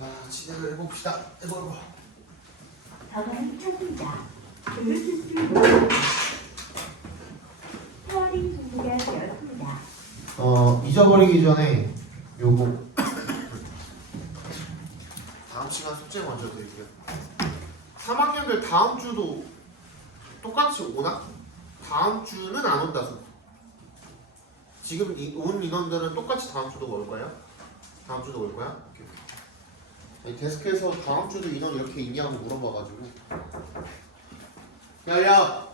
자, 진행을 해봅시다. 이거. 다음은 첫입니다. 블루투스 페어링 준비가 되었습니다. 잊어버리기 전에 요거 다음 시간 숙제 먼저 드릴게요. 3학년들 다음 주도 똑같이 오나? 다음 주는 안 온다. 지금 온 인원들은 똑같이 다음 주도 올 거예요? 다음 주도 올 거야? 오케이. 아니, 데스크에서 다음 주도 인원 이렇게 있냐고 물어봐가지고. 야야.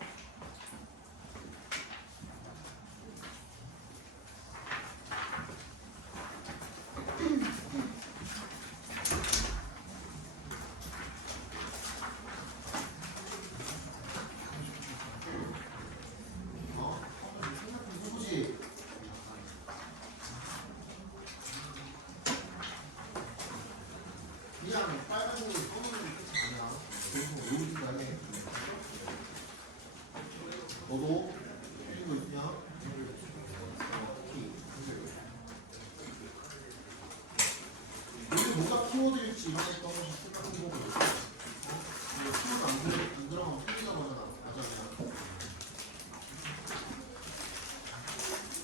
누구지? 그냥 빨간색으로 써놓는 게 끝이 아니야. 그래서 모르니까 해. 너도 틀린 거 있냐? 이게 뭐가 키워드일지 이번에 떠서 생각해 보고 있어. 키워드 안 들어가면 틀리다고 하잖아. 맞아.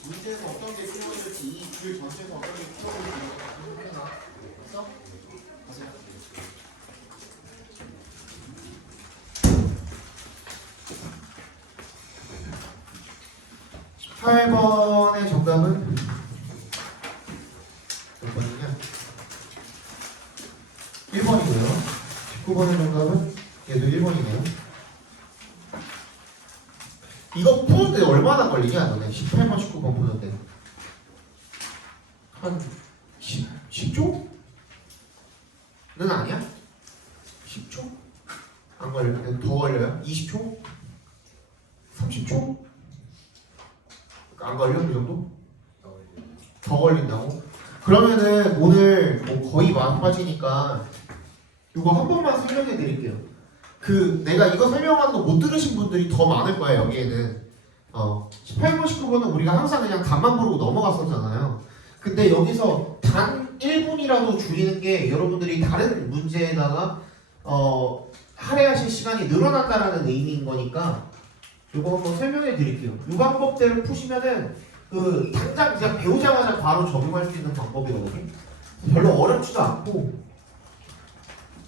문제에서 어떤 게 키워드일지 이 글 전체에서 어떤 게 키워드일지 생각해놔. 됐어? 가세요. 팔 번의 정답은 몇 번이냐? 1번이고요. 19번의 정답은 얘도 1번이네요. 이거 푸는데 얼마나 걸리냐 너네? 18번, 19번 푸는데 한 10초? 는 아니야? 10초? 안 걸려요? 더 걸려요? 20초? 30초? 안 걸려? 그 정도? 더 걸린다고? 그러면은 오늘 뭐 거의 마찬가지니까 이거 한 번만 설명해 드릴게요. 내가 이거 설명하는 거 못 들으신 분들이 더 많을 거예요, 여기에는. 18번, 19번은 우리가 항상 그냥 답만 부르고 넘어갔었잖아요. 근데 여기서 단 1분이라도 줄이는 게 여러분들이 다른 문제에다가 할애하실 시간이 늘어난다라는 의미인 거니까 이거 한번 설명해 드릴게요. 이 방법대로 푸시면은 당장 그냥 배우자마자 바로 적용할 수 있는 방법이거든요. 별로 어렵지도 않고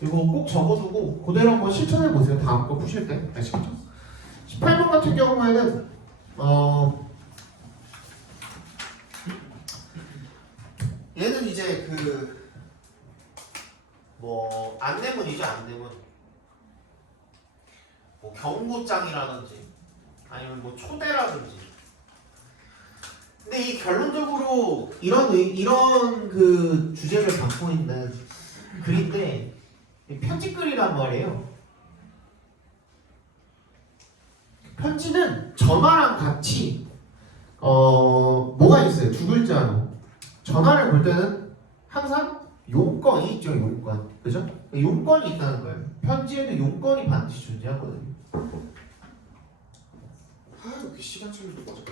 이거 꼭 적어두고 그대로 한번 실천해 보세요. 다음 거 푸실 때. 18번 같은 경우에는 얘는 이제 뭐 안내문이죠. 안내문. 뭐 경고장이라든지 아니면 뭐 초대라든지. 근데 이 결론적으로 이런 주제를 갖고 있는 글인데 편지글이란 말이에요. 편지는 전화랑 같이 뭐가 있어요? 두 글자로. 전화를 볼 때는 항상 용건이 있죠. 용건. 그죠? 용건이 있다는 거예요. 편지에는 용건이 반드시 존재하거든요. 이렇게 시간 처리도 맞아.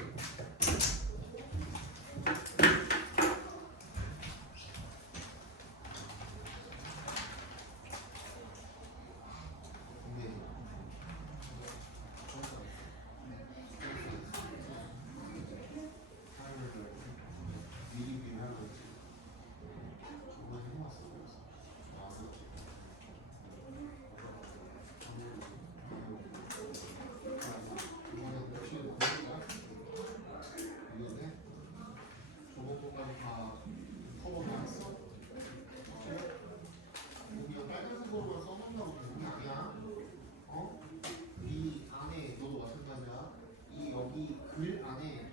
글 안에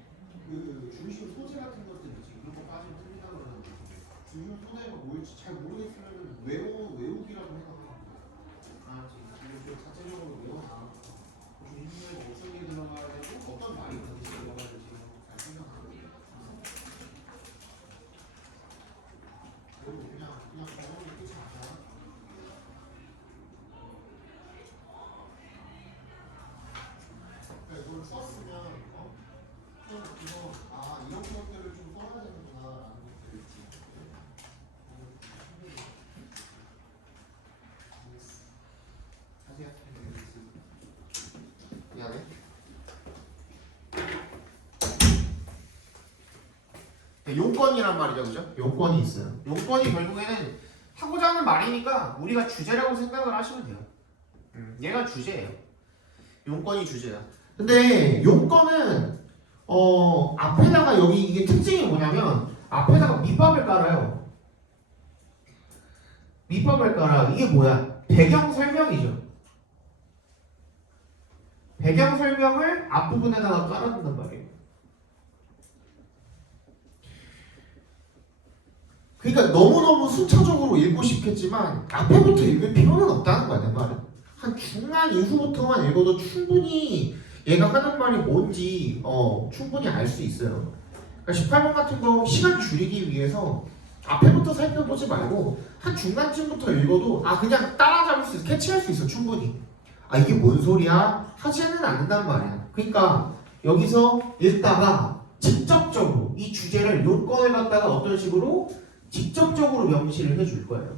중심 소재 같은 것들 있지. 그런 거 빠지면 틀리다 그러는 거지. 중심 소재가 뭘지 잘 모르겠으면 외우기라도 생각하는 거야. 알았지? 이렇게 자체적으로 외워놔. 중심에 어떤 게 들어가야 되고 어떤 말이 반드시 들어가야 될지 잘 생각하는 거야. 그리고 그냥 적어놓는 끝이 아니야. 이걸 썼으면 이거 이런 것들을 좀 써야 되는구나 라는 것들 있지. 용건이란 말이죠, 그죠? 용건이 있어요. 용건이 결국에는 하고자 하는 말이니까 우리가 주제라고 생각을 하시면 돼요. 얘가 주제예요. 용건이 주제야. 근데 용건은 앞에다가 여기 이게 특징이 뭐냐면 앞에다가 밑밥을 깔아요. 밑밥을 깔아. 이게 뭐야? 배경 설명이죠. 배경 설명을 앞부분에다가 깔아둔단 말이에요. 그러니까 너무너무 순차적으로 읽고 싶겠지만 앞에부터 읽을 필요는 없다는 거야, 내 말은. 한 중간 이후부터만 읽어도 충분히 얘가 하는 말이 뭔지 충분히 알 수 있어요. 그러니까 18번 같은 거 시간 줄이기 위해서 앞에부터 살펴보지 말고 한 중간쯤부터 읽어도 그냥 따라잡을 수 있어, 캐치할 수 있어 충분히. 이게 뭔 소리야? 하지는 않는단 말이야. 그러니까 여기서 읽다가 직접적으로 이 주제를 용건을 갖다가 어떤 식으로 직접적으로 명시를 해줄 거예요.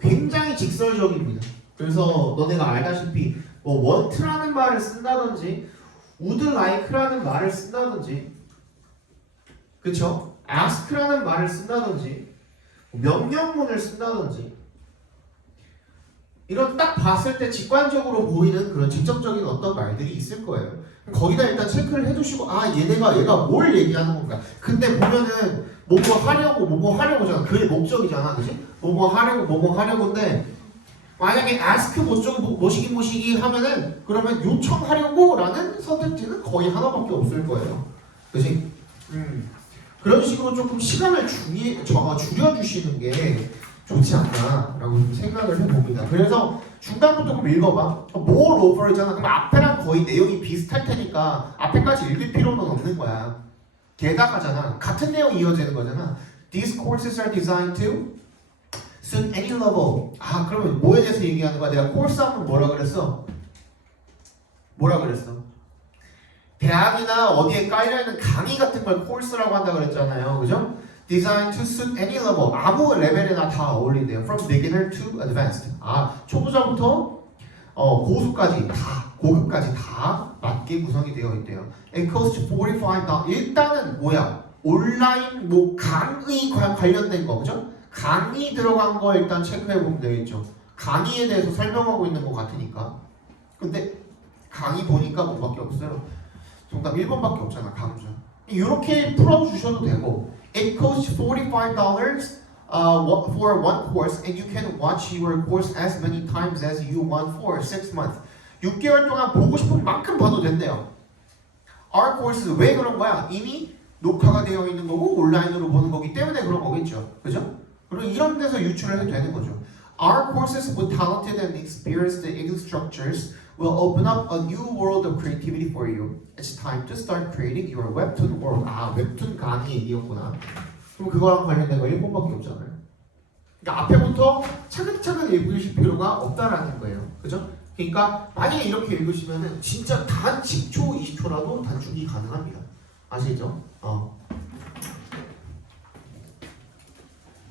굉장히 직설적입니다. 그래서 너네가 알다시피 want라는 말을 쓴다든지 would like라는 말을 쓴다든지 그쵸? ask라는 말을 쓴다든지 명령문을 쓴다든지 이런 딱 봤을 때 직관적으로 보이는 그런 직접적인 어떤 말들이 있을 거예요. 거기다 일단 체크를 해두시고 얘가 뭘 얘기하는 건가. 근데 보면은 뭐뭐 하려고잖아. 그게 목적이잖아, 그지? 뭐뭐 하려고인데 만약에 ask 모시기 하면은 그러면 요청하려고라는 선택지는 거의 하나밖에 없을 거예요, 그지? 그런 식으로 조금 시간을 줄여주시는 게 좋지 않나라고 좀 생각을 해봅니다. 그래서 중간부터 좀 읽어봐. moreover잖아. 그럼 앞에랑 거의 내용이 비슷할 테니까 앞에까지 읽을 필요는 없는 거야. 게다가잖아. 같은 내용이 이어지는 거잖아. These courses are designed to suit any level. 그러면 뭐에 대해서 얘기하는 거야? 내가 코र्스 하면 뭐라 그랬어? 대학이나 어디에 깔려있는 강의 같은 걸 코र्스라고 한다 그랬잖아요. 그죠? Designed to suit any level. 아무 레벨에나 다 어울린대요. From beginner to advanced. 초보자부터 고수까지 다, 고급까지 다 맞게 구성이 되어 있대요. It costs $45. 일단은 뭐야? 온라인 강의 관련된 거, 그죠? 강의 들어간 거 일단 체크해보면 되겠죠. 강의에 대해서 설명하고 있는 것 같으니까. 근데 강의 보니까 뭐밖에 없어요. 정답 1번밖에 없잖아, 강좌. 이렇게 풀어주셔도 되고 It costs $45 for one course and you can watch your course as many times as you want for 6 months. 6개월 동안 보고 싶은 만큼 봐도 된대요. Our course 왜 그런 거야? 이미 녹화가 되어 있는 거고 온라인으로 보는 거기 때문에 그런 거겠죠. 그죠? 그리고 이런 데서 유출을 해도 되는 거죠. Our courses with talented and experienced instructors will open up a new world of creativity for you. It's time to start creating your webtoon world. 웹툰 강의 얘기였구나. 그럼 그거랑 관련된 거 1번밖에 없잖아요. 그러니까 앞에부터 차근차근 읽으실 필요가 없다라는 거예요. 그죠? 그러니까 만약에 이렇게 읽으시면은 진짜 단 10초, 20초라도 단축이 가능합니다. 아시죠?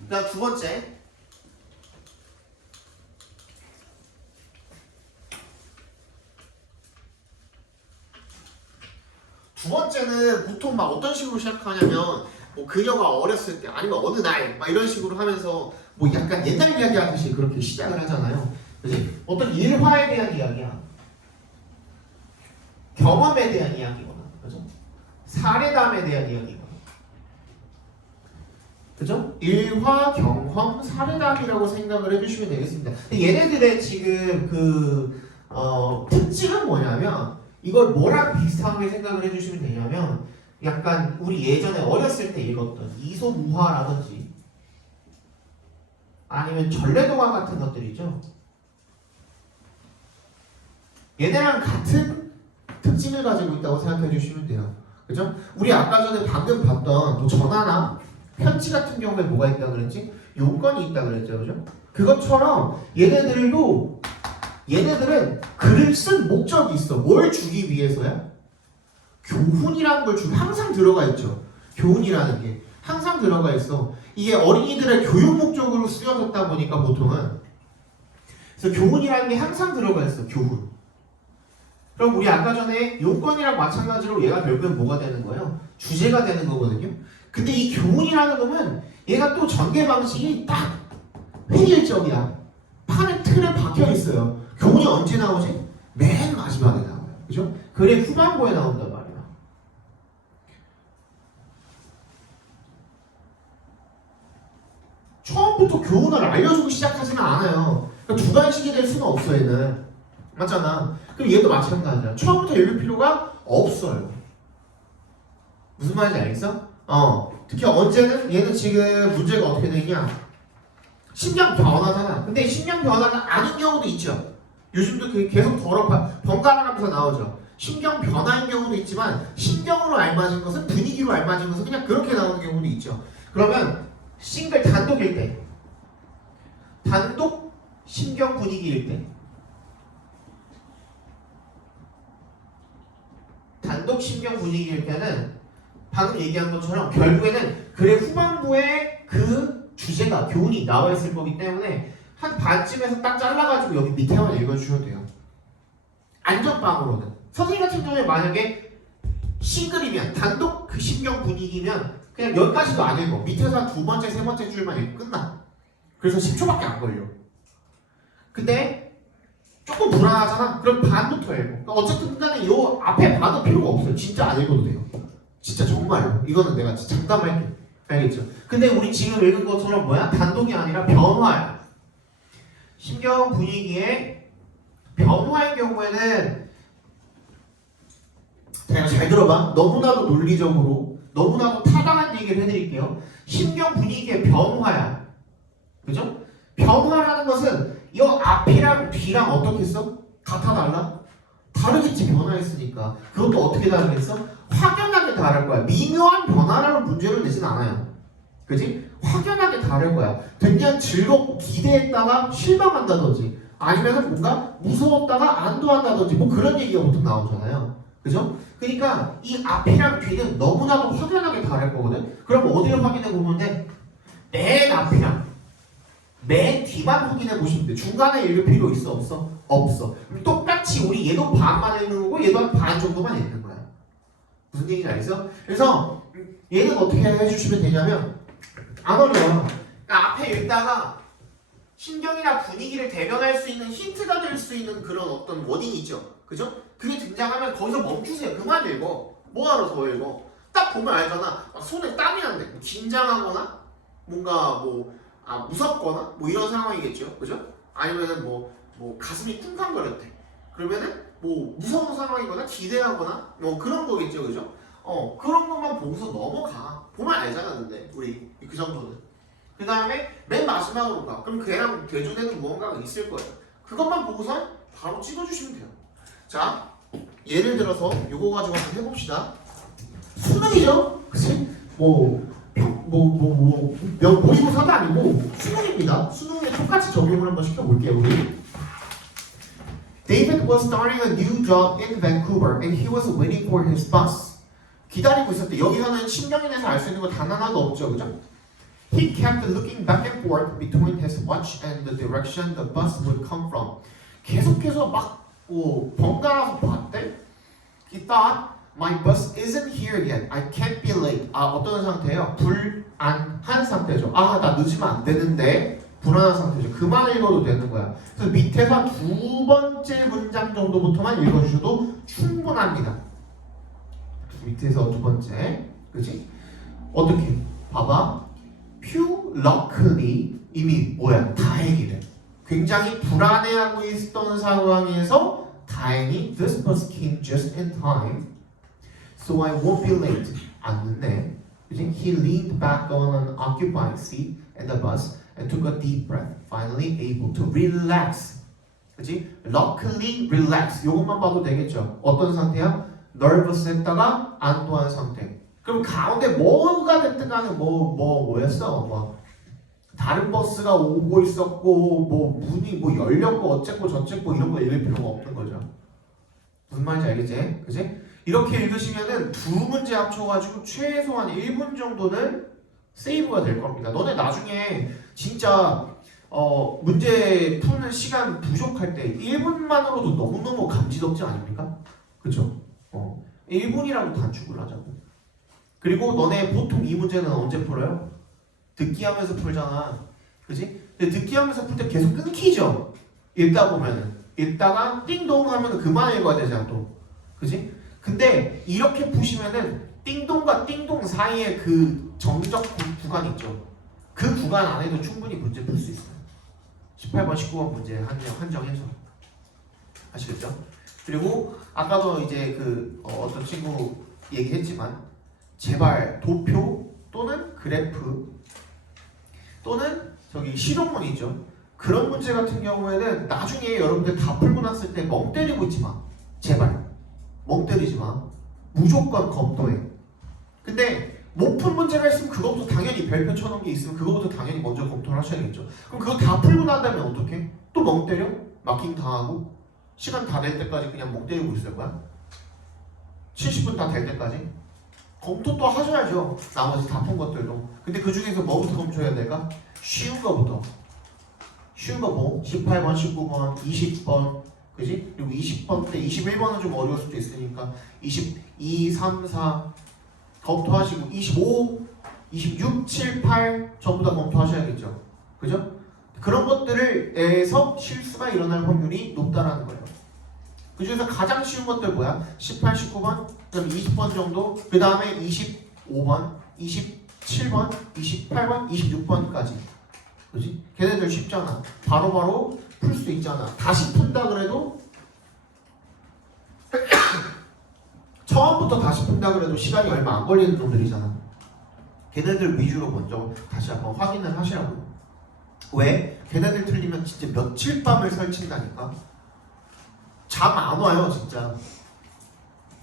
그다음 두 번째. 두 번째는 보통 막 어떤 식으로 시작하냐면 그녀가 어렸을 때 아니면 어느 날 막 이런 식으로 하면서 약간 옛날 이야기 하듯이 그렇게 시작을 하잖아요. 그지? 어떤 일화에 대한 이야기야. 경험에 대한 이야기거나, 그죠? 사례담에 대한 이야기거나, 그죠? 일화, 경험, 사례담이라고 생각을 해주시면 되겠습니다. 얘네들의 지금 특징은 뭐냐면 이걸 뭐랑 비슷하게 생각을 해주시면 되냐면 약간 우리 예전에 어렸을 때 읽었던 이솝우화라든지 아니면 전래동화 같은 것들이죠. 얘네랑 같은 특징을 가지고 있다고 생각해 주시면 돼요. 그죠? 우리 아까 전에 방금 봤던 전화나 편지 같은 경우에 뭐가 있다 그랬지? 용건이 있다 그랬죠. 그죠? 그것처럼 얘네들은 글을 쓴 목적이 있어. 뭘 주기 위해서야? 교훈이라는 걸 항상 들어가 있죠. 교훈이라는 게 항상 들어가 있어. 이게 어린이들의 교육 목적으로 쓰여졌다 보니까 보통은 그래서 교훈이라는 게 항상 들어가 있어. 교훈. 그럼 우리 아까 전에 요건이랑 마찬가지로 얘가 결국엔 뭐가 되는 거예요? 주제가 되는 거거든요. 근데 이 교훈이라는 놈은 얘가 또 전개 방식이 딱 회일적이야. 판의 틀에 박혀 있어요. 교훈이 언제 나오지? 맨 마지막에 나와요. 그죠? 글의 후반부에 나온단 말이야. 처음부터 교훈을 알려주고 시작하지는 않아요. 그러니까 주관식이 될 수는 없어 얘는. 맞잖아. 그럼 얘도 마찬가지야. 처음부터 읽을 필요가 없어요. 무슨 말인지 알겠어? 특히 언제는 얘는 지금 문제가 어떻게 되냐? 심경 변화잖아. 근데 심경 변화는 아닌 경우도 있죠. 요즘도 계속 번갈아가면서 나오죠. 심경 변화인 경우도 있지만 심경으로 알맞은 것은 분위기로 알맞은 것은 그냥 그렇게 나오는 경우도 있죠. 그러면 싱글 단독일 때, 단독 심경 분위기일 때, 단독 심경 분위기일 때는 방금 얘기한 것처럼 결국에는 글의 후반부에 그 주제가 교훈이 나와 있을 거기 때문에 한 반쯤에서 딱 잘라가지고 여기 밑에만 읽어주셔도 돼요. 안전빵으로는 선생님 같은 경우에 만약에 싱글이면 단독 그 심경 분위기면 그냥 여기까지도 안 읽어. 밑에서 한 두 번째, 세 번째 줄만 읽고 끝나. 그래서 10초밖에 안 걸려. 근데 조금 불안하잖아? 그럼 반부터 읽어. 그러니까 어쨌든 간에 요 앞에 반은 필요가 없어요. 진짜 안 읽어도 돼요. 진짜 정말요. 이거는 내가 진짜 장담할게. 알겠죠? 근데 우리 지금 읽은 것처럼 뭐야? 단독이 아니라 변화야. 심경 분위기의 변화인 경우에는 잘 들어봐. 너무나도 논리적으로 너무나도 타당한 얘기를 해드릴게요. 심경 분위기의 변화야. 그죠? 변화라는 것은 이 앞이랑 뒤랑 어떻게 써? 같아 달라? 다르겠지. 변화했으니까. 그것도 어떻게 다르겠어? 확연하게 다를 거야. 미묘한 변화라는 문제를 내진 않아요. 그지? 확연하게 다를 거야. 굉장히 즐겁고 기대했다가 실망한다든지 아니면 뭔가 무서웠다가 안도한다든지 뭐 그런 얘기가 보통 나오잖아요. 그죠? 그러니까 이 앞이랑 뒤는 너무나도 확연하게 다를 거거든. 그럼 어디를 확인해 보면 돼? 맨 앞이랑 맨 뒤만 확인해 보시면 돼. 중간에 읽을 필요 있어 없어? 없어. 똑같이 우리 얘도 반만 읽는 거고 얘도 한 반 정도만 읽는 거야. 무슨 얘기인지 알겠어? 그래서 얘는 어떻게 해주시면 되냐면 안 어려워. 그러니까 앞에 읽다가 신경이나 분위기를 대변할 수 있는 힌트가 될 수 있는 그런 어떤 워딩이 있죠. 그죠? 그게 등장하면 거기서 멈추세요. 그만 읽어. 뭐하러 더 읽어? 딱 보면 알잖아. 손에 땀이 난대. 긴장하거나 뭔가 무섭거나 뭐 이런 상황이겠죠. 그죠? 아니면은 뭐 가슴이 쿵쾅거렸대. 그러면은 뭐 무서운 상황이거나 기대하거나 뭐 그런 거겠죠. 그죠? 그런 것만 보고서 넘어가. 보면 알잖아. 근데 우리 그 정도는. 그 다음에 맨 마지막으로 가. 그럼 걔랑 대조되는 무언가가 있을 거예요. 그것만 보고서 바로 찍어주시면 돼요. 자, 예를 들어서 요거 가지고 한번 해봅시다. 수능이죠? 그치? 모의고사도 아니고 수능입니다. 수능에 똑같이 적용을 한번 시켜볼게요. 우리 David was starting a new job in Vancouver and he was waiting for his bus. 기다리고 있었대. 여기서는 신경인에서 알 수 있는 거 단 하나도 없죠. 그죠? He kept looking back and forth between his watch and the direction the bus would come from. 계속해서 막 번갈아서 봤대. He thought, my bus isn't here yet. I can't be late. 어떤 상태예요? 불안한 상태죠. 나 늦으면 안 되는데 불안한 상태죠. 그만 읽어도 되는 거야. 그래서 밑에서 두 번째 문장 정도부터만 읽어주셔도 충분합니다. 밑에서 두 번째, 그치? 어떻게? 봐봐. luckily 이미 뭐야? 다행이래. 굉장히 불안해하고 있었던 상황에서 다행히 this bus came just in time, so I won't be late. 안 늦네. 그치? He leaned back on an occupied seat in the bus and took a deep breath, finally able to relax. 그치? luckily relax. 요것만 봐도 되겠죠. 어떤 상태야? nervous 했다가 안도한 상태. 그럼 가운데 뭐가 됐든 간에 뭐였어? 다른 버스가 오고 있었고 문이 열렸고 어쨌고 저쨌고 이런 거 읽을 필요가 없는 거죠. 무슨 말인지 알겠지? 그치? 이렇게 읽으시면은 두 문제 합쳐가지고 최소한 1분 정도는 세이브가 될 겁니다. 너네 나중에 진짜 문제 푸는 시간 부족할 때 1분만으로도 너무너무 감지덕지 아닙니까? 그쵸? 1분이라고 단축을 하자고. 그리고 너네 보통 이 문제는 언제 풀어요? 듣기 하면서 풀잖아. 그지? 근데 듣기 하면서 풀 때 계속 끊기죠? 읽다 보면은. 읽다가 띵동 하면은 그만 읽어야 되잖아 또. 그지? 근데 이렇게 푸시면은 띵동과 띵동 사이에 그 정적 구간 있죠? 그 구간 안에도 충분히 문제 풀 수 있어요. 18번, 19번 문제 한정해서. 아시겠죠? 그리고 아까도 이제 어떤 친구 얘기했지만 제발 도표 또는 그래프 또는 저기 실용문 있죠. 그런 문제 같은 경우에는 나중에 여러분들 다 풀고 났을 때 멍 때리고 있지 마. 제발 멍 때리지 마. 무조건 검토해. 근데 못 푼 문제가 있으면 그것부터 당연히 별표 쳐놓은 게 있으면 그거부터 당연히 먼저 검토를 하셔야겠죠. 그럼 그거 다 풀고 난 다음에 어떡해? 또 멍 때려? 마킹 당하고? 시간 다 될 때까지 그냥 멍 때리고 있을 거야? 70분 다 될 때까지? 검토 또 하셔야죠. 나머지 다 푼 것들도. 근데 그 중에서 뭐부터 검토해야 될까? 쉬운 거부터. 쉬운 거 뭐? 18번, 19번, 20번, 그지? 그리고 20번 때 21번은 좀 어려울 수도 있으니까 22, 3, 4 검토하시고 25, 26, 7, 8 전부 다 검토하셔야겠죠. 그죠? 그런 것들에서 실수가 일어날 확률이 높다라는 거예요. 그 중에서 가장 쉬운 것들 뭐야? 18, 19번, 그다음에 20번 정도, 그 다음에 25번, 27번, 28번, 26번까지. 그지? 걔네들 쉽잖아. 바로바로 풀 수 있잖아. 다시 푼다 그래도 처음부터 다시 푼다 그래도 시간이 얼마 안 걸리는 놈들이잖아. 걔네들 위주로 먼저 다시 한번 확인을 하시라고. 왜? 걔네들 틀리면 진짜 며칠 밤을 설친다니까. 잠 안 와요 진짜.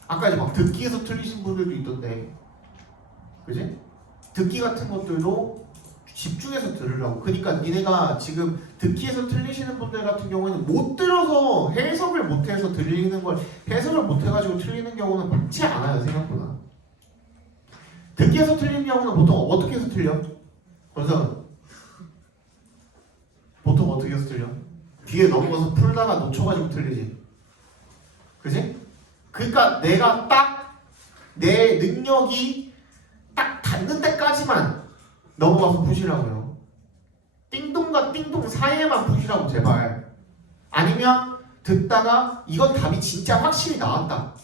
아까 이제 막 듣기에서 틀리신 분들도 있던데, 그지? 듣기 같은 것들도 집중해서 들으라고. 그러니까 니네가 지금 듣기에서 틀리시는 분들 같은 경우에는 못 들어서 해석을 못해서 들리는 걸 해석을 못해가지고 틀리는 경우는 많지 않아요 생각보다. 듣기에서 틀리는 경우는 보통 어떻게 해서 틀려? 그래서 보통 어떻게 해서 틀려? 뒤에 넘어가서 풀다가 놓쳐가지고 틀리지. 그지? 그러니까 내가 딱 내 능력이 딱 닿는 데까지만 넘어가서 푸시라고요. 띵동과 띵동 사이에만 푸시라고 제발. 아니면 듣다가 이건 답이 진짜 확실히 나왔다.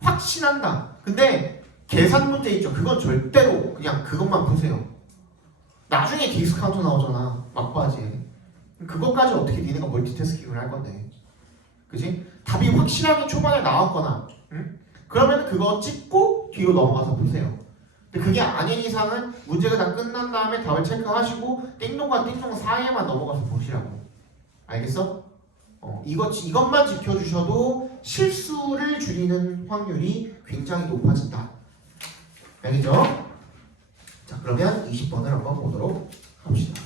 확신한다. 근데 계산 문제 있죠. 그건 절대로 그냥 그것만 푸세요. 나중에 디스카운트 나오잖아. 막바지에. 그것까지 어떻게 니네가 멀티태스킹을 할 건데. 그지? 답이 확실하게 초반에 나왔거나, 응? 그러면 그거 찍고 뒤로 넘어가서 보세요. 근데 그게 아닌 이상은 문제가 다 끝난 다음에 답을 체크하시고 띵동과 띵동 사이에만 넘어가서 보시라고. 알겠어? 이것만 지켜주셔도 실수를 줄이는 확률이 굉장히 높아진다. 알겠죠? 자, 그러면 20번을 한번 보도록 합시다.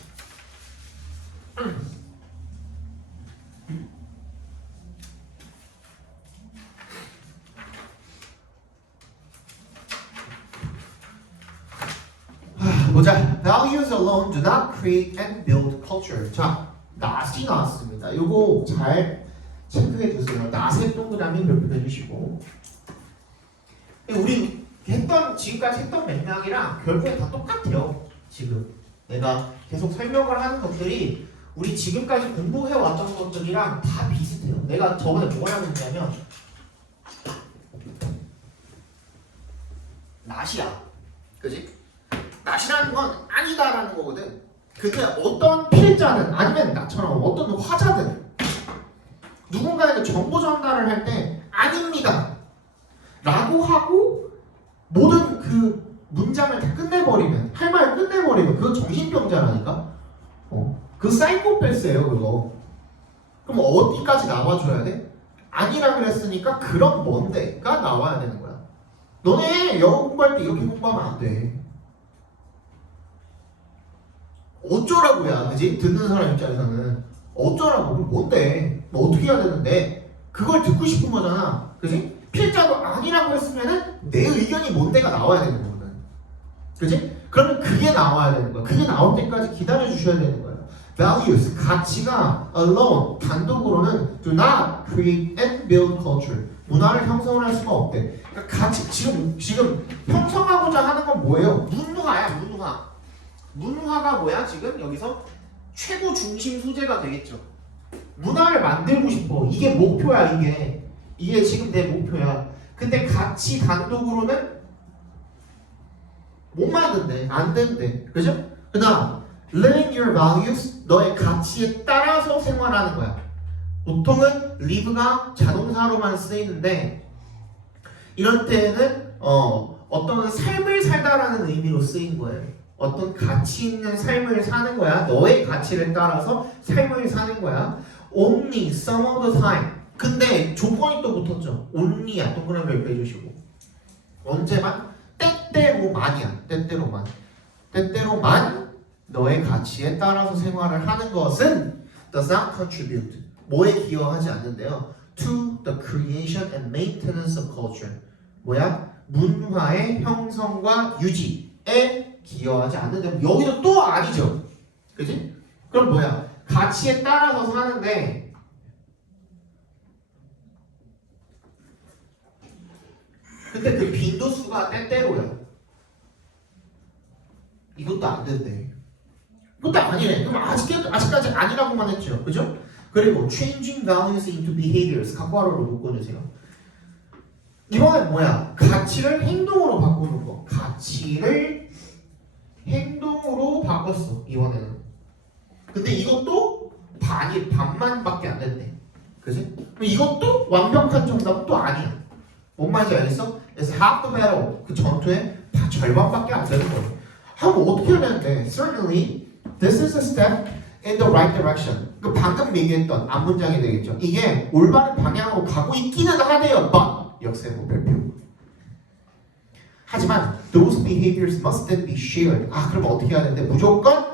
보자. Values alone do not create and build culture. 자, 낫이 나왔습니다. 요거 잘 체크해 주세요. 낫의 동그라미 별표해 주시고. 우리 지금까지 했던 맥락이랑 결국엔 다 똑같아요. 지금 내가 계속 설명을 하는 것들이 우리 지금까지 공부해 왔던 것들이랑 다 비슷해요. 내가 저번에 뭐라고 했냐면 낫이야. 그지? 낫이라는 건 아니다라는 거거든. 근데 어떤 필자든 아니면 나처럼 어떤 화자든 누군가에게 정보 전달을 할 때 아닙니다 라고 하고 모든 그 문장을 다 끝내버리면, 할 말을 끝내버리면 그건 정신병자라니까. 그 사이코패스예요 그거. 그럼 어디까지 나와줘야 돼? 아니라 그랬으니까 그럼 뭔데가 나와야 되는 거야. 너네 영어 공부할 때 이렇게 공부하면 안 돼. 어쩌라고야, 그지? 듣는 사람 입장에서는 어쩌라고, 그럼 뭔데? 뭐 어떻게 해야 되는데? 그걸 듣고 싶은 거잖아, 그지? 필자도 아니라고 했으면은 내 의견이 뭔데가 나와야 되는 거거든, 그지? 그러면 그게 나와야 되는 거야. 그게 나올 때까지 기다려 주셔야 되는 거예요. values, 가치가 alone, 단독으로는 do not create and build culture. 문화를 형성할 수가 없대. 그러니까 가치, 지금 형성하고자 하는 건 뭐예요? 문화야, 문화. 문화가 뭐야? 지금 여기서 최고 중심 소재가 되겠죠. 문화를 만들고 싶어. 이게 목표야, 이게 지금 내 목표야. 근데 가치 단독으로는 못 만든대. 안 된대. 그죠? 그 다음 living your values, 너의 가치에 따라서 생활하는 거야. 보통은 live가 자동사로만 쓰이는데 이럴 때는 어떤 삶을 살다라는 의미로 쓰인 거예요. 어떤 가치 있는 삶을 사는 거야. 너의 가치를 따라서 삶을 사는 거야. Only some of the time. 근데 조건이 또 붙었죠. only야. 동그라미를 빼주시고. 언제만? 때때로만이야. 때때로만. 때때로만 너의 가치에 따라서 생활을 하는 것은 does not contribute. 뭐에 기여하지 않는데요. To the creation and maintenance of culture. 뭐야? 문화의 형성과 유지에 기여하지 않는데 여기도 또 아니죠. 그지? 그럼 뭐야? 가치에 따라서 사는데 근데 그 빈도수가 때때로야. 이것도 안 된대. 이것도 아니래. 그럼 아직까지 아니라고만 했죠. 그죠? 그리고 changing values into behaviors. 각과로로 묶어주세요. 이번엔 뭐야? 가치를 행동으로 바꾸는 거. 가치를 행동으로 바꿨어. 이번에는. 근데 이것도 반만밖에 안 된대. 그지? 그럼 이것도 완벽한 정답은 또 아니야. 뭔 말인지 알겠어? 그래서 half the battle. 그 전투의 절반밖에 안 되는 거야. 하면 어떻게 해야 되는데? Certainly, this is a step in the right direction. 그 방금 얘기했던 앞문장이 되겠죠. 이게 올바른 방향으로 가고 있기는 하네요. But 역세모 별표. 하지만 those behaviors must then be shared. 그럼 어떻게 해야 되는데? 무조건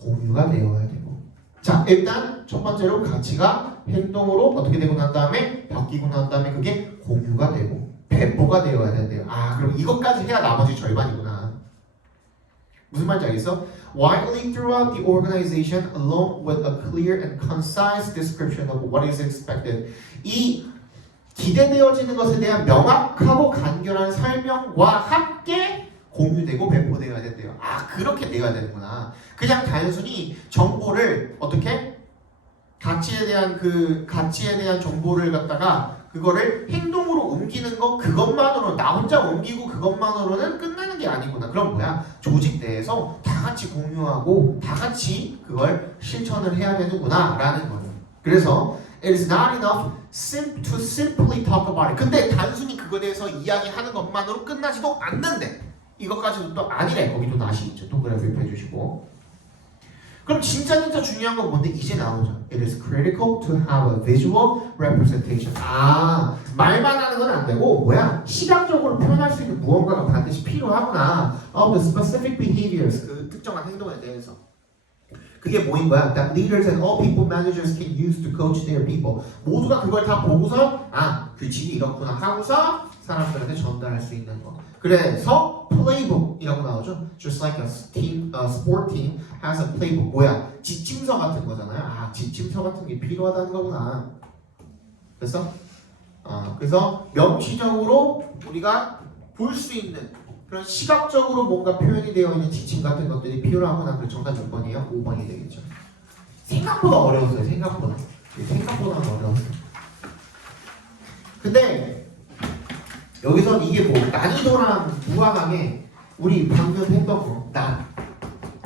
공유가 되어야 되고. 자, 일단 첫 번째로 가치가 행동으로 어떻게 되고 난 다음에 바뀌고 난 다음에 그게 공유가 되고 배포가 되어야 된대요. 그럼 이것까지 해야 나머지 절반이구나. 무슨 말인지 알겠어? Widely throughout the organization, along with a clear and concise description of what is expected. 이 기대되어지는 것에 대한 명확하고 간결한 설명과 함께 공유되고 배포되어야 된대요. 그렇게 되어야 되는구나. 그냥 단순히 정보를 어떻게 가치에 대한 정보를 갖다가 그거를 행동으로 옮기는 거 그것만으로 나 혼자 옮기고 그것만으로는 끝나는 게 아니구나. 그럼 뭐야? 조직 내에서 다 같이 공유하고 다 같이 그걸 실천을 해야 되는구나 라는 거예요. 그래서 it is not enough to simply talk about it. 근데 단순히 그거에 대해서 이야기하는 것만으로 끝나지도 않는데 이것까지도 또 아니래. 거기도 낫이 있죠. 동그라미 해주시고. 그럼 진짜 중요한 건 뭔데? 이제 나오죠. It is critical to have a visual representation. 말만 하는 건 안 되고 뭐야? 시각적으로 표현할 수 있는 무언가가 반드시 필요하구나. Of the specific behaviors. 그 특정한 행동에 대해서. 그게 뭐인 거야? That leaders and all people managers can use to coach their people. 모두가 그걸 다 보고서 규칙이 이렇구나 하고서 사람들한테 전달할 수 있는 거. 그래서 playbook이라고 나오죠. Just like a sport team has a playbook. 뭐야? 지침서 같은 거잖아요. 지침서 같은 게 필요하다는 거구나. 그래서 그래서 명시적으로 우리가 볼 수 있는 그런 시각적으로 뭔가 표현이 되어 있는 지침 같은 것들이 필요하구나. 그 정답 몇 번이에요? 5번이 되겠죠. 생각보다 어려웠어요. 생각보다 어려웠어요. 근데 여기서 이게 뭐 난이도랑 무관하게 우리 방금 했던 거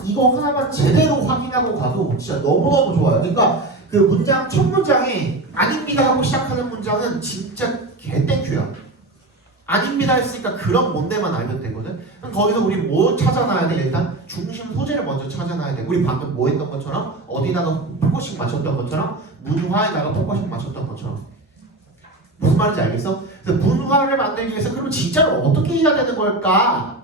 이거 하나만 제대로 확인하고 가도 진짜 너무너무 좋아요. 그러니까 그 문장 첫 문장에 아닙니다 하고 시작하는 문장은 진짜 개땡큐야. 아닙니다 했으니까 그런 뭔데만 알면 되거든. 그럼 거기서 우리 뭐 찾아놔야 돼? 일단 중심 소재를 먼저 찾아놔야 돼. 우리 방금 뭐 했던 것처럼 어디다가 포커싱 맞췄던 것처럼 문화에다가 포커싱 맞췄던 것처럼. 무슨 말인지 알겠어? 그래서 문화를 만들기 위해서 그러면 진짜로 어떻게 해야 되는 걸까?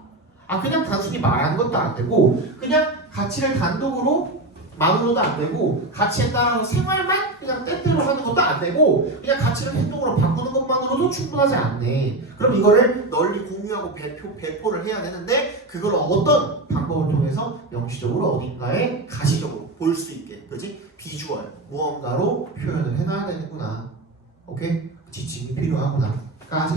그냥 단순히 말하는 것도 안 되고 그냥 가치를 단독으로 만으로도 안 되고 가치에 따라서 생활만 그냥 때때로 하는 것도 안 되고 그냥 가치를 행동으로 바꾸는 것만으로도 충분하지 않네. 그럼 이거를 널리 공유하고 배포를 해야 되는데 그걸 어떤 방법을 통해서 명시적으로 어딘가에 가시적으로 볼 수 있게, 그지? 비주얼, 무언가로 표현을 해놔야 되는구나. 오케이? 지침이 필요하구나.까지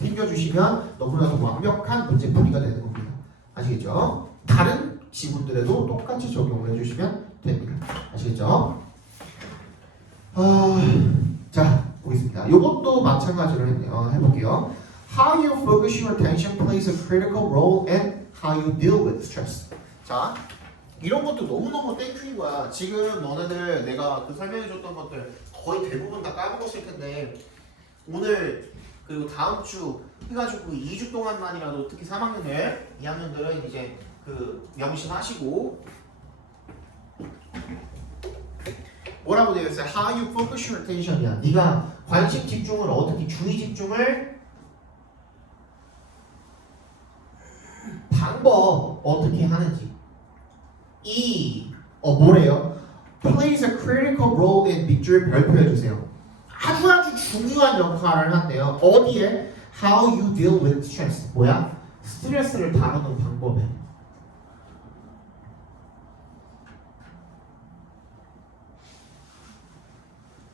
챙겨주시면 너무나도 완벽한 문제풀이가 되는 겁니다. 아시겠죠? 다른 지문들에도 똑같이 적용을 해주시면 됩니다. 아시겠죠? 자, 보겠습니다. 이것도 마찬가지로 해볼게요. How you focus your attention plays a critical role in how you deal with stress. 자, 이런 것도 너무너무 땡큐인 거야. 지금 너네들 내가 그 설명해줬던 것들 거의 대부분 다 까먹었을 텐데 오늘 그리고 다음 주 해가지고 2주 동안만이라도 특히 3학년들, 2학년들은 이제 그 명심하시고 뭐라고 되어 있어요? How you focus your attention이야. 네가 관심 집중을 어떻게 주의 집중을 방법 어떻게 하는지 뭐래요? Plays a critical role in 밑줄 별표해 주세요. 아주 중요한 역할을 한대요. 어디에? How you deal with stress. 뭐야? 스트레스를 다루는 방법에.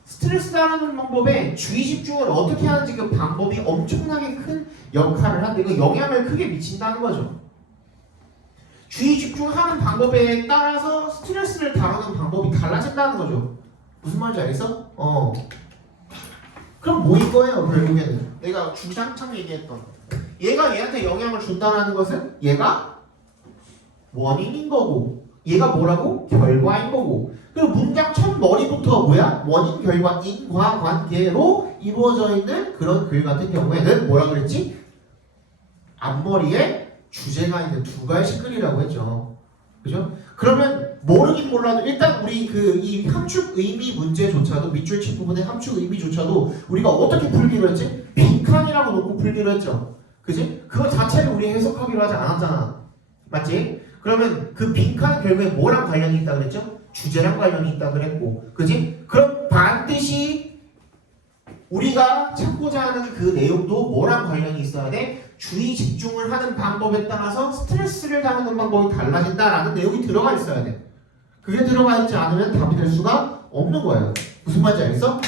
스트레스 다루는 방법에 주의 집중을 어떻게 하는지 그 방법이 엄청나게 큰 역할을 한데 이거 영향을 크게 미친다는 거죠. 주의 집중하는 방법에 따라서 스트레스를 다루는 방법이 달라진다는 거죠. 무슨 말인지 알겠어? 그럼 뭐인 거예요? 결국에는 내가 주장창 얘기했던 얘가 얘한테 영향을 준다는 것은 얘가 원인인 거고 얘가 뭐라고? 결과인 거고 그리고 문장 첫 머리부터 뭐야? 원인, 결과, 인과관계로 이루어져 있는 그런 글 같은 경우에는 뭐라 그랬지? 앞머리에 주제가 있는 두 갈씩 글이라고 했죠. 그죠? 그러면 모르긴 몰라도 일단 우리 이 함축 의미 문제조차도 밑줄 친 부분의 함축 의미조차도 우리가 어떻게 풀기로 했지? 빈칸이라고 놓고 풀기로 했죠. 그지? 그거 자체를 우리 해석하기로 하지 않았잖아. 맞지? 그러면 그 빈칸 결국에 뭐랑 관련이 있다 그랬죠? 주제랑 관련이 있다 그랬고. 그지? 그럼 반드시 우리가 찾고자 하는 그 내용도 뭐랑 관련이 있어야 돼? 주의 집중을 하는 방법에 따라서 스트레스를 다루는 방법이 달라진다라는 내용이 들어가 있어야 돼. 그게 들어가 있지 않으면 답이 될 수가 없는 거예요. 무슨 말인지 알겠어?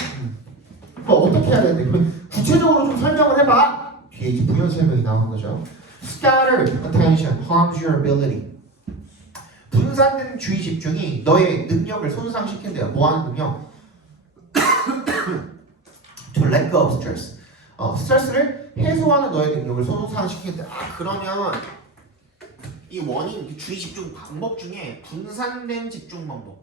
그럼 어떻게 해야 되는데? 구체적으로 좀 설명을 해봐. 뒤에 이제 부연 설명이 나오는 거죠. Scattered attention harms your ability. 분산된 주의 집중이 너의 능력을 손상시킨대요. 뭐 하는 능력? To let go of stress. 스트레스를 해소하는 너의 능력을 손상시키는데 그러면 이 원인, 이 주의 집중 방법 중에 분산된 집중 방법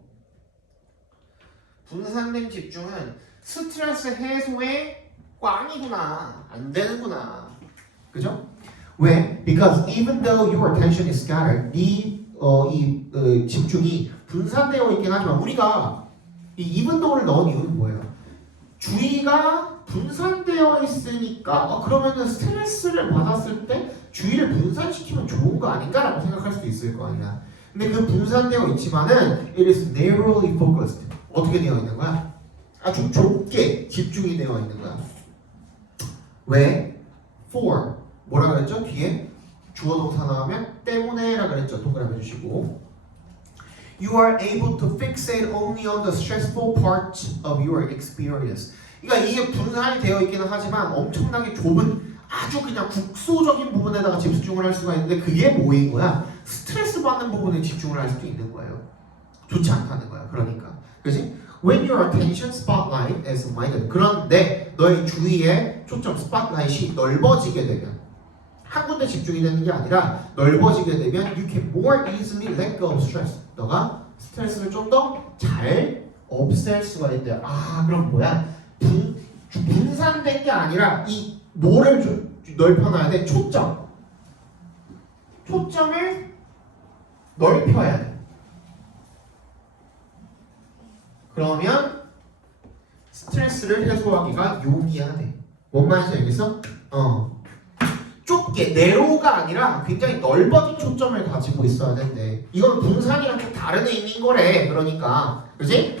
분산된 집중은 스트레스 해소의 꽝이구나 안 되는구나 그죠? 왜? Because even though your attention is scattered 이 집중이 분산되어 있긴 하지만 우리가 이 even though를 넣은 이유는 뭐예요? 주의가 분산되어 있으니까 그러면은 스트레스를 받았을 때 주의를 분산시키면 좋은 거 아닌가라고 생각할 수도 있을 거 아니야. 근데 그 분산되어 있지만은 it is narrowly focused. 어떻게 되어 있는 거야? 아주 좁게 집중이 되어 있는 거야. 왜? For 뭐라 그랬죠? 뒤에 주어 동사 나오면 때문에라 그랬죠. 동그라미 해주시고 You are able to fixate only on the stressful parts of your experience. 그러니까 이게 분산이 되어 있기는 하지만 엄청나게 좁은 아주 그냥 국소적인 부분에다가 집중을 할 수가 있는데 그게 뭐인 거야? 스트레스 받는 부분에 집중을 할 수도 있는 거예요. 좋지 않다는 거야. 그러니까. 그렇지? When your attention spotlight is widened. 그런데 너의 주위의 초점 스팟라이트이 넓어지게 되면 한 군데 집중이 되는 게 아니라 넓어지게 되면 you can more easily let go of stress. 너가 스트레스를 좀 더 잘 없앨 수가 있대요. 그럼 뭐야? 분산된 게 아니라 이 뭐를 넓혀놔야 돼? 초점을 넓혀야 돼. 그러면 스트레스를 해소하기가 용이하네. 뭔 말인지 알겠어? 좁게, 네로가 아니라 굉장히 넓어진 초점을 가지고 있어야 된대. 이건 분산이랑 좀 다른 의미인 거래. 그러니까, 그렇지?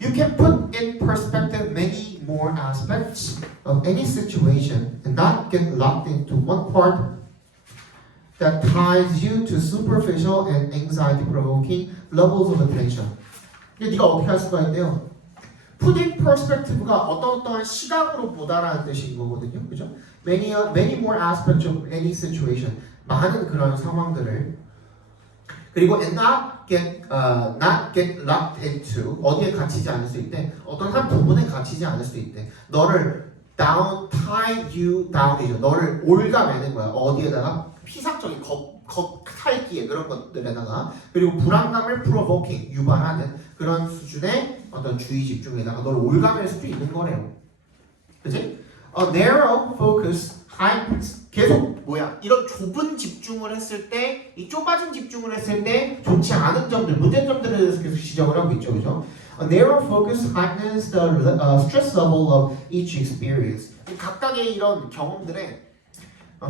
You can put in perspective many more aspects of any situation and not get locked into one part that ties you to superficial and anxiety-provoking levels of attention. 이게 네가 어떻게 할 수가 있대요? Putting perspective가 어떠한 시각으로 보다라는 뜻인 거거든요, 그죠? Many more aspects of any situation. 많은 그런 상황들을 그리고 and not get locked into 어디에 갇히지 않을 수 있대. 어떤 한 부분에 갇히지 않을 수 있대. 너를 tie you down이죠. 너를 올가매는 거야. 어디에다가 피상적인 겉핥기에 그런 것들에다가 그리고 불안감을 provoking 유발하는 그런 수준의 어떤 주의 집중에다가 너를 올가맬 수도 있는 거래요. 그치? Narrow focus, 계속 뭐야? 이런 좁은 집중을 했을 때, 이 좁아진 집중을 했을 때 좋지 않은 점들, 문제점들에 대해서 계속 지적을 하고 있죠, 그죠? Narrow focus heightens the stress level of each experience. 각각의 이런 경험들의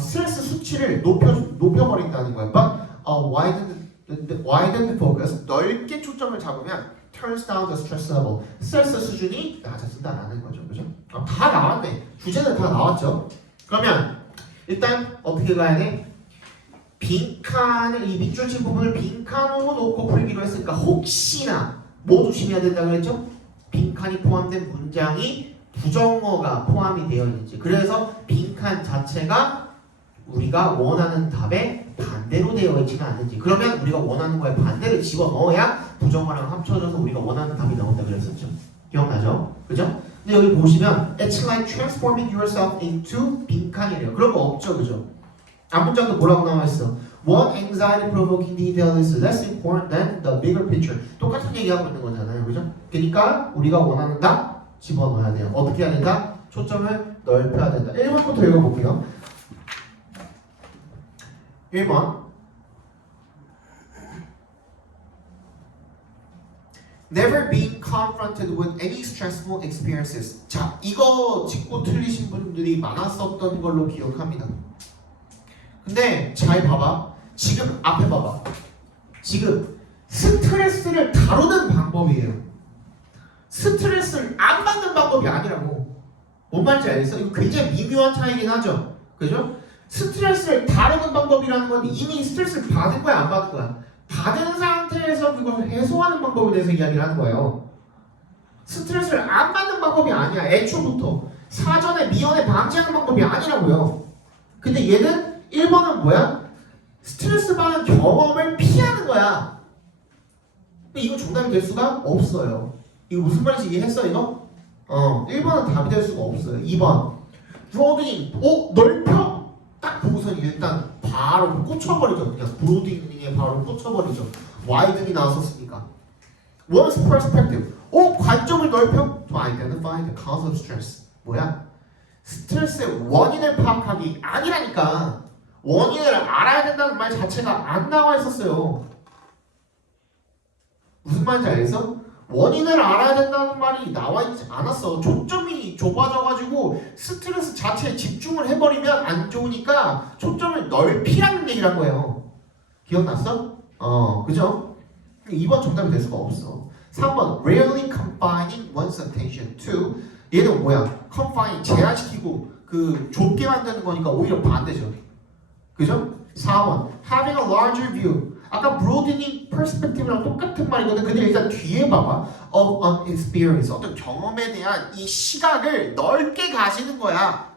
스트레스 수치를 높여버린다는 거예요. But widened focus, 넓게 초점을 잡으면 turns down the stress level. 스트레스 수준이 낮아진다라는 거죠, 그죠? 다 나왔네. 주제는 다 나왔죠. 그러면 일단 어떻게 가야 돼? 빈칸을 이 밑줄 친 부분을 빈칸으로 놓고 풀기로 했으니까 혹시나 뭐 조심해야 된다고 그랬죠? 빈칸이 포함된 문장이 부정어가 포함이 되어 있는지. 그래서 빈칸 자체가 우리가 원하는 답에 반대로 되어 있지는 않는지. 그러면 우리가 원하는 거에 반대를 집어넣어야 부정어랑 합쳐져서 우리가 원하는 답이 나온다 그랬었죠. 기억나죠? 그죠? 근데 여기 보시면 It's like transforming yourself into 빈칸이래요. 그런 거 없죠, 그죠? 앞문장도 뭐라고 나와 있어? One anxiety-provoking detail is less important than the bigger picture. 똑같은 얘기하고 있는 거잖아요, 그죠? 그러니까 우리가 원하는 답 집어넣어야 돼요. 어떻게 해야 된다? 초점을 넓혀야 된다. 1번부터 읽어볼게요. 1번 Never being confronted with any stressful experiences. 자, 이거 짚고 틀리신 분들이 많았었던 걸로 기억합니다. 근데 잘 봐봐. 지금 앞에 봐봐. 지금 스트레스를 다루는 방법이에요. 스트레스를 안 받는 방법이 아니라고. 뭔 말인지 알겠어? 이거 굉장히 미묘한 차이긴 하죠. 그죠? 스트레스를 다루는 방법이라는 건 이미 스트레스를 받은 거야, 안 받은 거야? 받은 상태에서 그걸 해소하는 방법에 대해서 이야기를 하는 거예요. 스트레스를 안 받는 방법이 아니야. 애초부터 사전에 미연에 방지하는 방법이 아니라고요. 근데 얘는 1번은 뭐야? 스트레스 받는 경험을 피하는 거야. 근데 이거 정답이 될 수가 없어요. 이거 무슨 말인지 이해했어 이거? 1번은 답이 될 수가 없어요. 2번 브로딩 넓혀 딱 보고서 일단 바로 꽂혀버리죠. 그냥 브로딩에 바로 꽂혀버리죠. 와이든이 나왔었으니까. One's perspective. 관점을 넓혀 to identify the cause of stress. 뭐야? 스트레스의 원인을 파악하기 아니라니까. 원인을 알아야 된다는 말 자체가 안 나와 있었어요. 무슨 말인지 알겠어? 원인을 알아야 된다는 말이 나와 있지 않았어. 초점이 좁아져가지고 스트레스 자체에 집중을 해버리면 안 좋으니까 초점을 넓히라는 얘기란 거예요. 기억났어? 그죠? 2번 정답이 될 수가 없어. 3번 Rarely confining one's attention to 얘는 뭐야? confine 제한시키고 그 좁게 만드는 거니까 오히려 반대죠. 그죠? 4번 Having a larger view 아까 broadening perspective랑 똑같은 말이거든. 근데 일단 뒤에 봐봐. of an experience 어떤 경험에 대한 이 시각을 넓게 가지는 거야.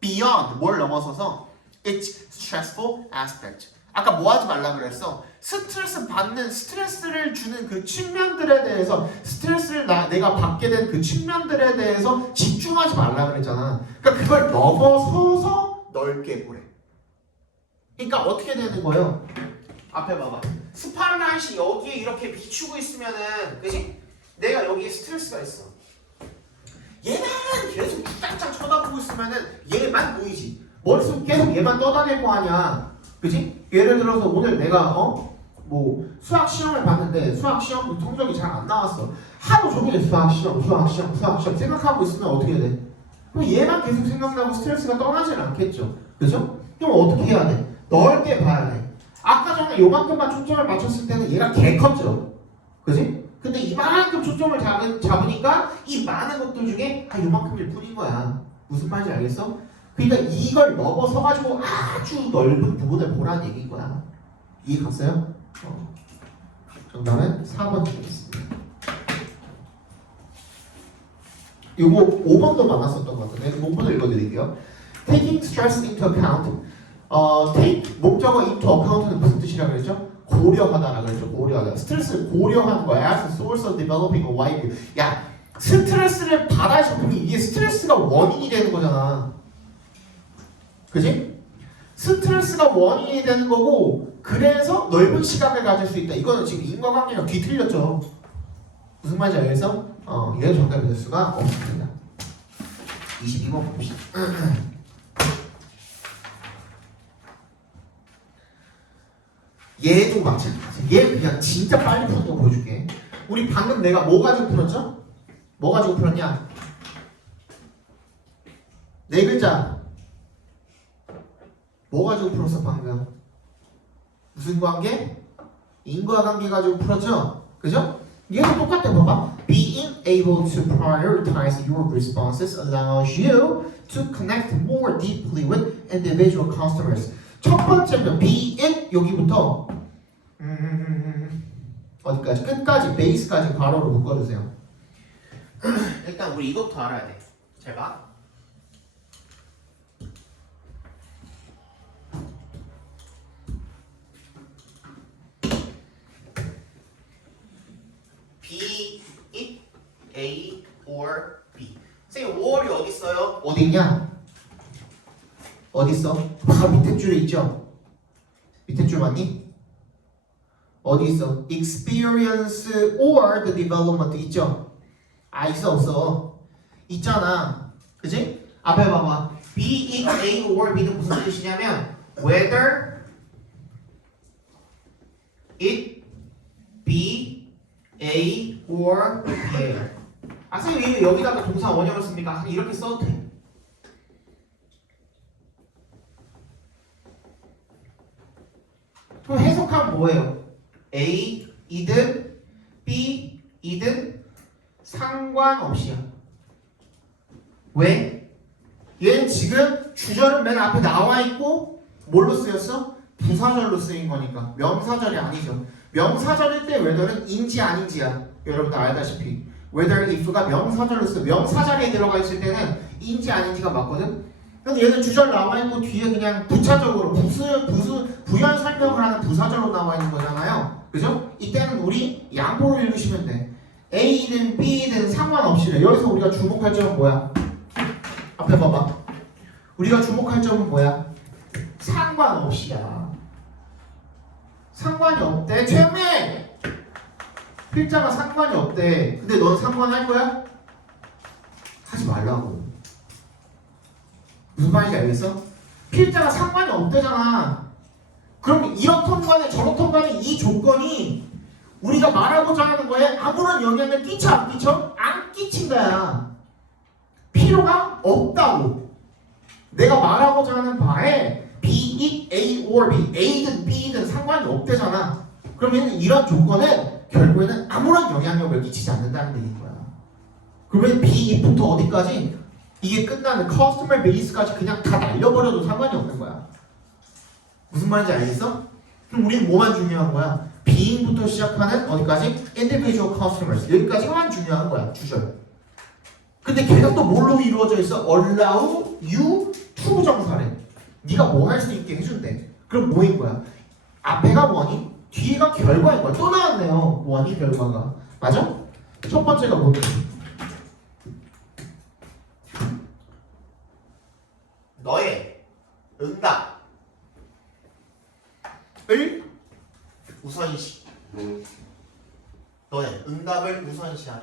beyond 뭘 넘어서서 its stressful aspect. 아까 뭐 하지 말라 그랬어? 스트레스를 주는 그 측면들에 대해서 스트레스를 내가 받게 된 그 측면들에 대해서 집중하지 말라 그랬잖아. 그러니까 그걸 넘어서서 넓게 보래. 그러니까 어떻게 되는 거예요? 앞에 봐봐. 스팟라이트이 여기에 이렇게 비추고 있으면은, 그지? 내가 여기에 스트레스가 있어. 얘만 계속 짱짱 쳐다보고 있으면은 얘만 보이지. 머릿속에 계속 얘만 떠다닐 거 아니야. 그지? 예를 들어서 오늘 내가 뭐 수학 시험을 봤는데 수학 시험도 성적이 잘 안 나왔어. 하루 종일 수학 시험 생각하고 있으면 어떻게 돼? 그럼 얘만 계속 생각나고 스트레스가 떠나질 않겠죠. 그죠? 그럼 어떻게 해야 돼? 넓게 봐야 돼. 아까 전에 요만큼만 초점을 맞췄을 때는 얘가 개 컸죠. 그지? 근데 이만큼 초점을 잡으니까 이 많은 것들 중에 요만큼일 뿐인 거야. 무슨 말인지 알겠어? 그러니까 이걸 넘어서 가지고 아주 넓은 부분을 보라는 얘기인 거야. 이해 갔어요? 정답은 4번 드리겠습니다. 요거 5번도 많았었던 것 같은데 5번을 읽어드릴게요. Taking stress into account. take 목적어 into account는 무슨 뜻이라고 그랬죠? 고려하다라고 그랬죠. 고려하다. 스트레스를 고려하는 거야. As a source of developing a wide view. 야, 스트레스를 받아서 그러면 이게 스트레스가 원인이 되는 거잖아. 그지? 스트레스가 원인이 되는 거고 그래서 넓은 시각을 가질 수 있다. 이거는 지금 인과관계가 뒤틀렸죠. 무슨 말인지 알겠어? 얘가 정답이 될 수가 없습니다. 22번 봅시다. 얘도 마찬가지. 얘 그냥 진짜 빨리 푸는 거 보여줄게. 우리 방금 내가 뭐 가지고 풀었죠? 뭐 가지고 풀었냐? 네 글자. 뭐 가지고 풀었어 방금? 무슨 관계? 인과관계 가지고 풀었죠? 그죠? 얘도 똑같아. 봐봐. Being able to prioritize your responses allows you to connect more deeply with individual customers. 첫 번째는 being 여기부터 어디까지? 끝까지 베이스까지 괄호로 묶어주세요. 일단 우리 이것부터 알아야 돼. 잘 봐. B, it, A, or B. 선생님, or이 어디 있어요? 어디 있냐? 어디 있어? 바로 밑에 줄에 있죠? 밑에 줄 맞니? 어디 있어? Experience or the development 있죠? 아, 있어 없어? 있잖아. 그지? 앞에 봐봐. B, it, A, or B는 무슨 뜻이냐면 whether it be A or B. 아, 선생님 왜 여기다가 동사 원형을 씁니까? 이렇게 써도 돼. 그럼 해석하면 뭐예요? A이든 B이든 상관없이야. 왜? 얘는 지금 주절은 맨 앞에 나와 있고 뭘로 쓰였어? 부사절로 쓰인 거니까. 명사절이 아니죠. 명사절일 때 whether는 인지 아닌지야. 여러분들 알다시피 whether if가 명사절로 써. 명사절에 들어가 있을 때는 인지 아닌지가 맞거든. 근데 얘는 주절 나와 있고 뒤에 그냥 부차적으로 부연 설명을 하는 부사절로 나와 있는 거잖아요. 그죠? 이때는 우리 양보로 읽으시면 돼. A든 B든 상관없이래. 여기서 우리가 주목할 점은 뭐야? 앞에 봐봐. 우리가 주목할 점은 뭐야? 상관없이야. 상관이 없대. 최영민! 필자가 상관이 없대. 근데 넌 상관할 거야? 하지 말라고. 무슨 말인지 알겠어? 필자가 상관이 없대잖아. 그럼 이렇던 간에 저렇던 간에 이 조건이 우리가 말하고자 하는 거에 아무런 영향을 끼쳐 안 끼쳐? 안 끼친다야. 필요가 없다고. 내가 말하고자 하는 바에 B, it, A or B, A든 B든 상관이 없대잖아. 그러면 이런 조건은 결국에는 아무런 영향력을 끼치지 않는다는 얘기인 거야. 그러면 B, it부터 어디까지? 이게 끝나는 커스터머 베이스까지 그냥 다 날려버려도 상관이 없는 거야. 무슨 말인지 알겠어? 그럼 우리는 뭐만 중요한 거야? being부터 시작하는 어디까지? individual customers 여기까지만 중요한 거야. 주절. 근데 걔가 또 뭘로 이루어져 있어? allow you to 정사래. 네가 뭐 할 수 있게 해준대. 그럼 뭐인 거야? 앞에가 원인, 뒤에가 결과인 거야. 또 나왔네요. 원인, 결과가. 맞아? 첫 번째가 뭔데? 너의 응답을 우선시. 너의 응답을 우선시하래.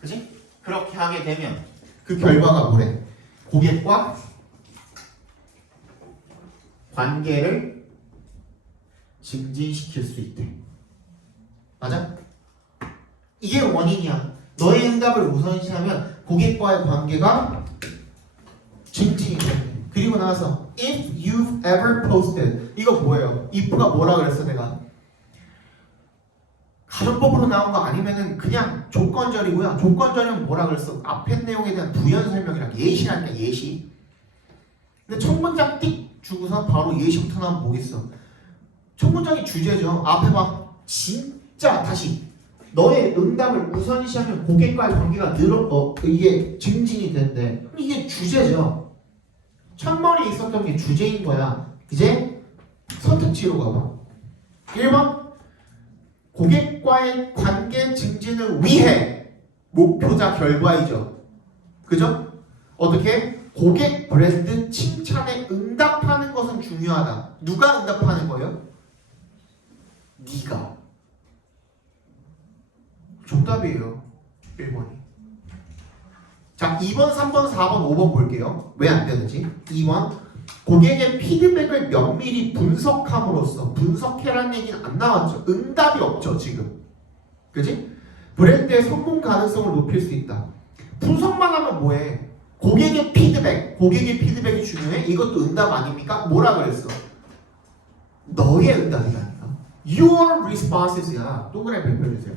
그지? 그렇게 하게 되면 그 결과가 뭐래? 고객과 관계를 증진시킬 수 있대. 맞아? 이게 원인이야. 너의 응답을 우선시하면 고객과의 관계가 증진이 돼. 그리고 나서 if you've ever posted 이거 뭐예요? if가 뭐라 그랬어 내가? 가정법으로 나온 거 아니면은 그냥 조건절이고요. 조건절은 뭐라 그랬어? 앞에 내용에 대한 부연 설명이랑 예시랄까 예시. 근데 첫 문장 띡 주고서 바로 예시부터 나오면 뭐겠어? 첫 문장이 주제죠. 앞에 봐. 진짜 다시 너의 응답을 우선시하면 고객과의 관계가 이게 증진이 된대. 그럼 이게 주제죠. 첫머리에 있었던 게 주제인 거야. 이제 선택지로 가봐. 1번 고객과의 관계 증진을 위해 목표자 결과이죠. 그죠? 어떻게? 고객 브랜드 칭찬에 응답하는 것은 중요하다. 누가 응답하는 거예요? 네가. 정답이에요. 1번이. 자, 2번, 3번, 4번, 5번 볼게요. 왜 안 되는지. 2번. 고객의 피드백을 면밀히 분석함으로써 분석해라는 얘기는 안 나왔죠. 응답이 없죠, 지금. 그지? 브랜드의 성공 가능성을 높일 수 있다. 분석만 하면 뭐해? 고객의 피드백이 중요해? 이것도 응답 아닙니까? 뭐라 그랬어? 너의 응답이라니까. Your responses야. 동그라미 별표해주세요.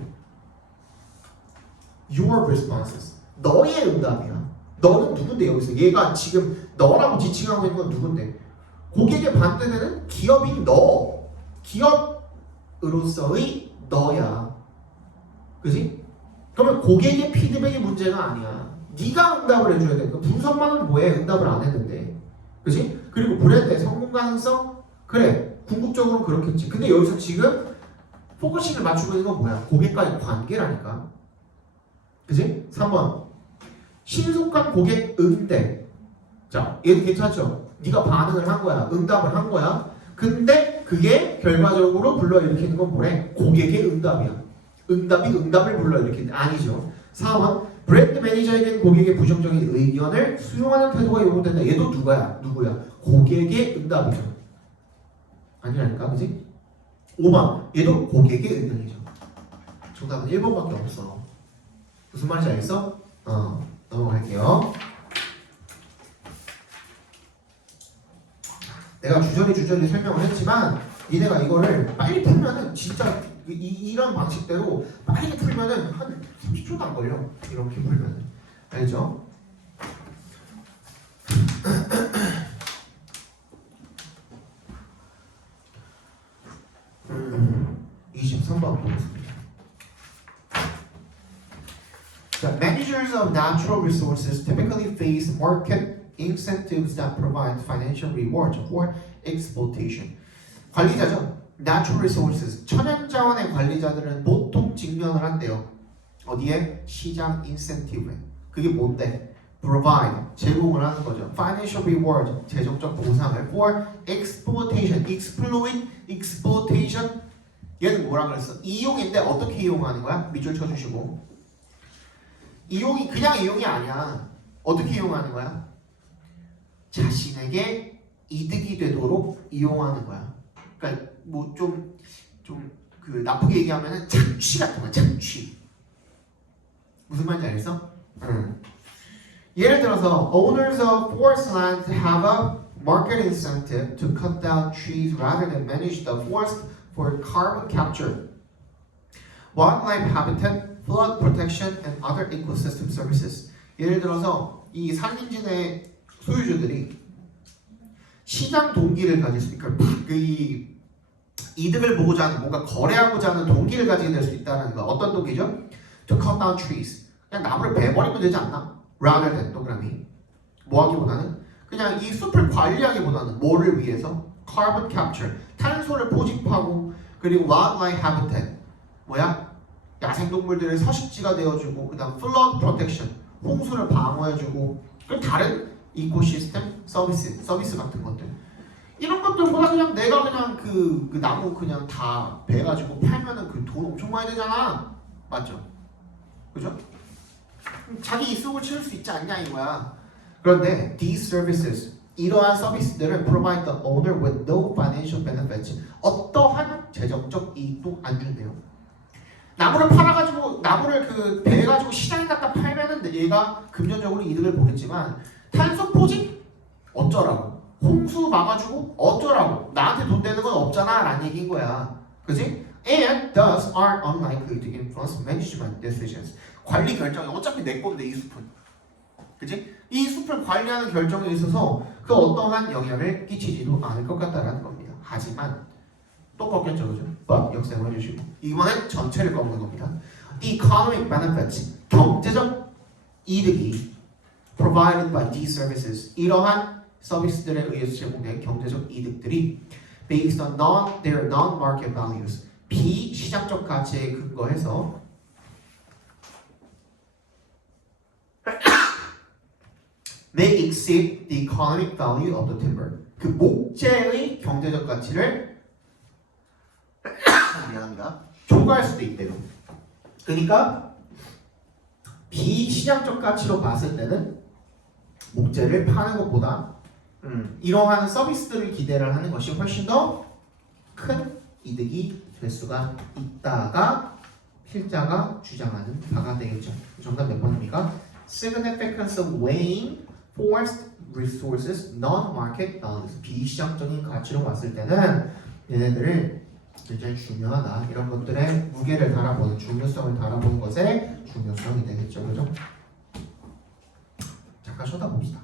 Your responses. 너의 응답이야. 너는 누군데 여기서? 얘가 지금 너라고 지칭하고 있는 건 누군데? 고객의 반대되는 기업인 너. 기업으로서의 너야. 그지? 그러면 고객의 피드백이 문제가 아니야. 네가 응답을 해줘야 돼. 그 분석만 하면 뭐해? 응답을 안 했는데. 그지? 그리고 브랜드의 성공 가능성? 그래. 궁극적으로는 그렇겠지. 근데 여기서 지금 포커싱을 맞추고 있는 건 뭐야? 고객과의 관계라니까. 그지? 3번. 신속한 고객 응대. 자, 얘도 괜찮죠? 네가 반응을 한 거야. 응답을 한 거야. 근데 그게 결과적으로 불러일으키는 건 뭐래? 고객의 응답이야. 응답이 응답을 불러일으키는 아니죠. 4번. 브랜드 매니저에게는 고객의 부정적인 의견을 수용하는 태도가 요구된다. 얘도 누구야? 고객의 응답이죠. 아니라니까, 그지? 5번. 얘도 고객의 의견이죠. 정답은 1번밖에 없어. 무슨 말인지 알겠어? 넘어갈게요. 내가 주저리 설명을 했지만 니네가 이거를 빨리 풀면은 진짜 이런 방식대로 빨리 풀면은 한 30초도 안 걸려. 이렇게 풀면은. 알죠? 음, 23번 보겠습니다. 자, managers of natural resources typically face market incentives that provide financial rewards for exploitation. 관리자죠. Natural resources, 천연자원의 관리자들은 보통 직면을 한대요. 어디에? 시장 인센티브에. 그게 뭔데? Provide, 제공을 하는 거죠. Financial reward, 재정적 보상을 for exploitation, exploitation. 얘는 뭐라 그랬어? 이용인데 어떻게 이용하는 거야? 밑줄 쳐주시고. 이용이 그냥 이용이 아니야. 어떻게 이용하는 거야? 자신에게 이득이 되도록 이용하는 거야. 그러니까 뭐 좀 그 나쁘게 얘기하면은 착취 같은 거야. 착취. 무슨 말인지 알겠어? 예를 들어서 owners of forest land have a market incentive to cut down trees rather than manage the forest for carbon capture, wildlife habitat, flood protection, and other ecosystem services. 예를 들어서 이 산림진의 소유주들이 시장 동기를 가질 수 있고 그 이득을 보고자 하는 뭔가 거래하고자 하는 동기를 가지게 될 수 있다는 거. 어떤 동기죠? To cut down trees. 그냥 나무를 베버리면 되지 않나? Rather than 동그라미. 뭐 하기보다는 그냥 이 숲을 관리하기보다는 뭐를 위해서? Carbon capture. 탄소를 포집하고 그리고 wildlife habitat. 뭐야? 야생동물들의 서식지가 되어주고 그 다음 flood protection. 홍수를 방어해주고 그리고 다른 이코시스템 서비스 같은 것들. 이런 것들보다 그냥 내가 그냥 그 나무 그냥 다 베가지고 팔면은 그 돈 엄청 많이 되잖아. 맞죠? 그죠? 자기 이속을 치를 수 있지 않냐 이거야. 그런데 these services, 이러한 서비스들은 provide the owner with no financial benefits. 어떠한 재정적 이익도 안 준대요. 나무를 팔아가지고 나무를 그 베가지고 시장에 갖다 팔면은 얘가 금전적으로 이득을 보겠지만 탄소 포집 어쩌라고? 홍수 막아주고 어쩌라고? 나한테 돈 되는 건 없잖아 라는 얘기인 거야. 그지? and thus are unlikely to influence management decisions. 관리 결정이 어차피 내 건데 이 숲은, 그지? 이 숲을 관리하는 결정에 있어서 그 어떠한 영향을 끼치지도 않을 것 같다라는 겁니다. 하지만 또 꺾였죠, 그죠? But 역생을 해주시고 이번엔 전체를 꺾는 겁니다. The economic benefits, 경제적 이득이 provided by these services, 이러한 서비스들에 의해서 제공된 경제적 이득들이 based on their non-market values, 비시장적 가치에 근거해서 may exceed the economic value of the timber. 그 목재의 경제적 가치를 미안합니다. 초과할 수도 있대요. 그러니까 비시장적 가치로 봤을 때는 목재를 파는 것보다 이러한 서비스들을 기대를 하는 것이 훨씬 더 큰 이득이 될 수가 있다가 필자가 주장하는 바가 되겠죠. 정답 몇 번입니까? Significance of weighing forest resources, non-market values. 비시장적인 가치로 봤을 때는 얘네들을 굉장히 중요하다. 이런 것들의 무게를 달아보는, 중요성을 달아보는 것의 중요성이 되겠죠. 그죠? 잠깐 쳐다봅시다.